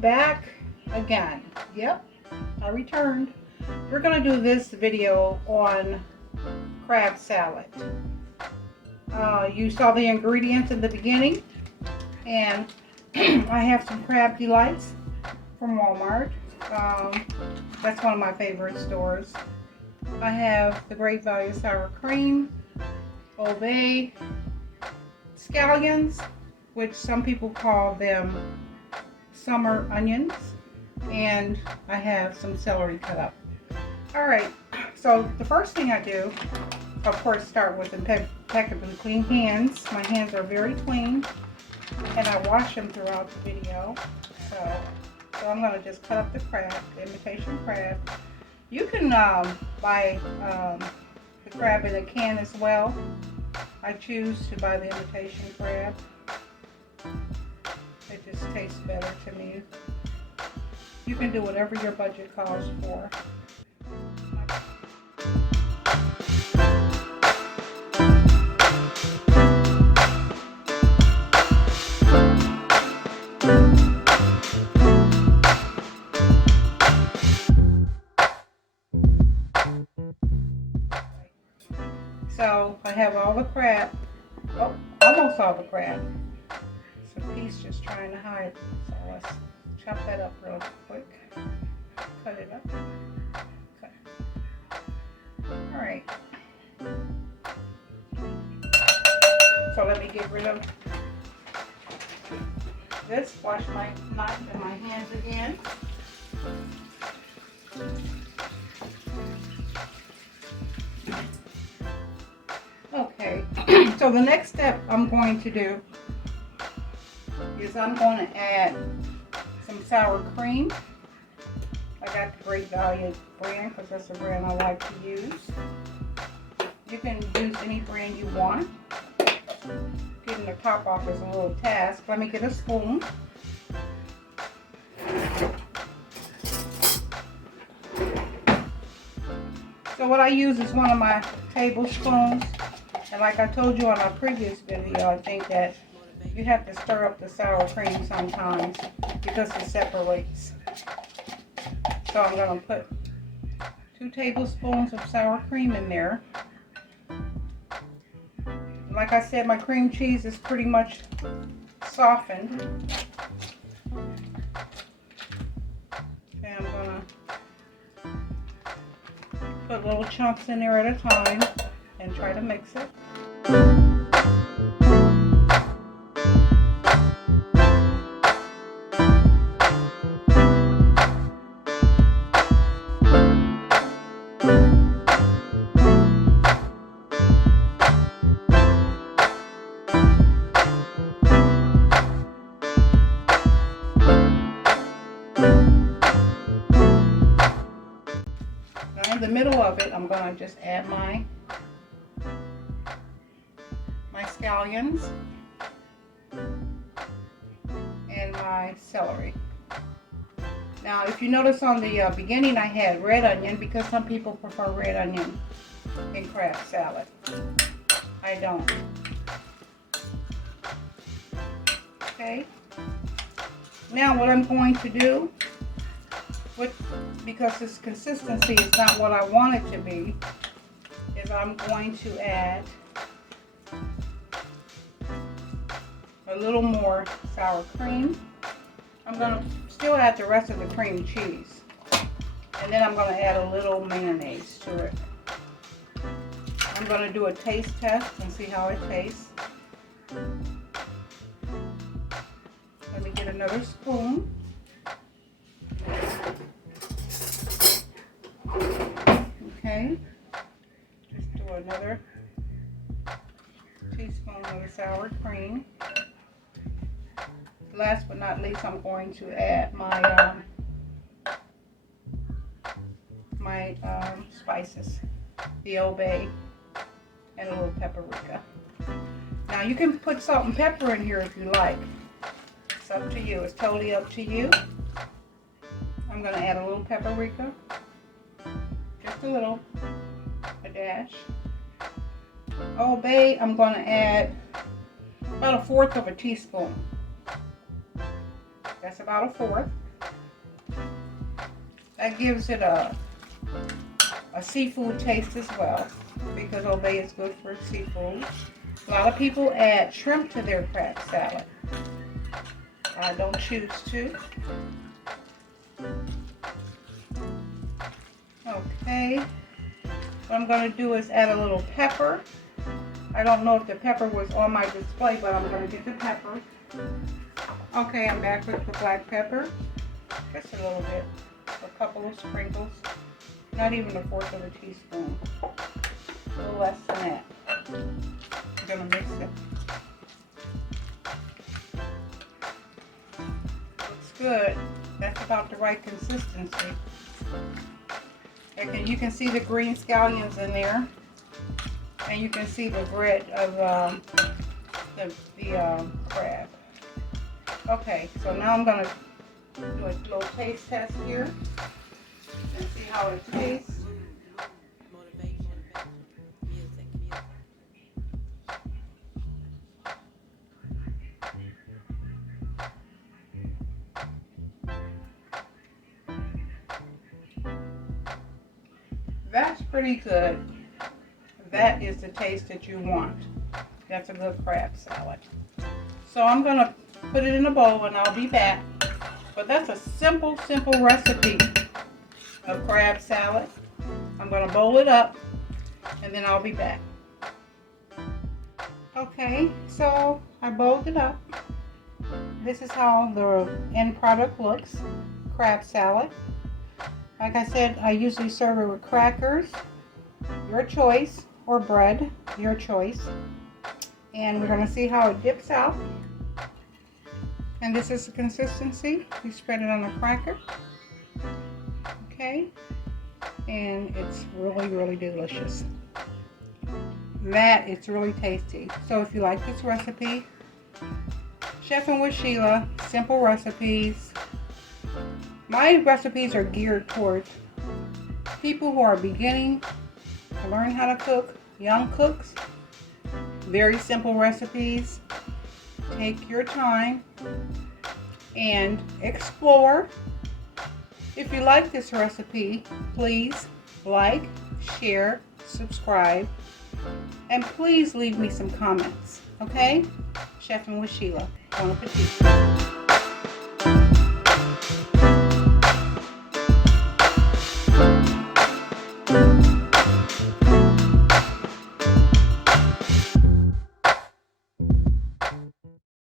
back again. Yep, I returned. We're going to do this video on crab salad. You saw the ingredients in the beginning, and I have some Crab Delights from Walmart. That's one of my favorite stores. I have the Great Value sour cream, Old Bay, scallions, which some people call them summer onions, and I have some celery cut up. Alright, so the first thing I do, of course, start with impeccably clean hands. My hands are very clean, and I wash them throughout the video. So I'm going to just cut up the crab, the imitation crab. You can buy the crab in a can as well. I choose to buy the imitation crab. It just tastes better to me. You can do whatever your budget calls for. So I have all the crab, almost all the crab. It's a piece just trying to hide. So let's chop that up real quick. Cut it up. Okay. All right. So let me get rid of this. Wash my knife and my hands again. Okay, so the next step I'm going to do is I'm going to add some sour cream. I got the Great Value brand because that's the brand I like to use. You can use any brand you want. Getting the top off is a little task. Let me get a spoon. So what I use is one of my tablespoons. And like I told you on my previous video, I think that you have to stir up the sour cream sometimes because it separates. So I'm going to put 2 tablespoons of sour cream in there. Like I said, my cream cheese is pretty much softened. Okay, I'm going to put little chunks in there at a time and try to mix it. Now in the middle of it, I'm going to just add my scallions and my celery. Now if you notice on the beginning I had red onion because some people prefer red onion in crab salad. I don't. Okay. Now what I'm going to do, because this consistency is not what I want it to be, is I'm going to add a little more sour cream. I'm going to still add the rest of the cream cheese. And then I'm going to add a little mayonnaise to it. I'm going to do a taste test and see how it tastes. Let me get another spoon. Okay. Just do another teaspoon of the sour cream. Last but not least, I'm going to add my spices, the Old Bay and a little paprika. Now you can put salt and pepper in here if you like. It's up to you. It's totally up to you. I'm going to add a little paprika, just a little, a dash. Old Bay, I'm going to add about 1/4 of a teaspoon. That's about 1/4. That gives it a seafood taste as well, because Old Bay is good for seafood. A lot of people add shrimp to their crab salad. I don't choose to. Okay, what I'm going to do is add a little pepper. I don't know if the pepper was on my display, but I'm going to get the pepper. Okay, I'm back with the black pepper. Just a little bit, a couple of sprinkles. Not even a fourth of a teaspoon. A little less than that. I'm going to mix it. Looks good. That's about the right consistency. And you can see the green scallions in there. And you can see the bread of the crab. Okay, so now I'm going to do a little taste test here and see how it tastes. That's pretty good. That is the taste that you want. That's a good crab salad. So I'm going to put it in a bowl and I'll be back. But that's a simple recipe of crab salad. I'm going to bowl it up and then I'll be back. Okay, so I bowled it up. This is how the end product looks. Crab salad. Like I said, I usually serve it with crackers, your choice, or bread, your choice. And we're going to see how it dips out. And this is the consistency. You spread it on a cracker. Okay. And it's really delicious. That is really tasty. So if you like this recipe, Chefing with Sheila, simple recipes. My recipes are geared towards people who are beginning to learn how to cook, young cooks. Very simple recipes. Take your time and explore. If you like this recipe, please like, share, subscribe, and please leave me some comments. Okay? Chefing with Sheila. Bon appetit.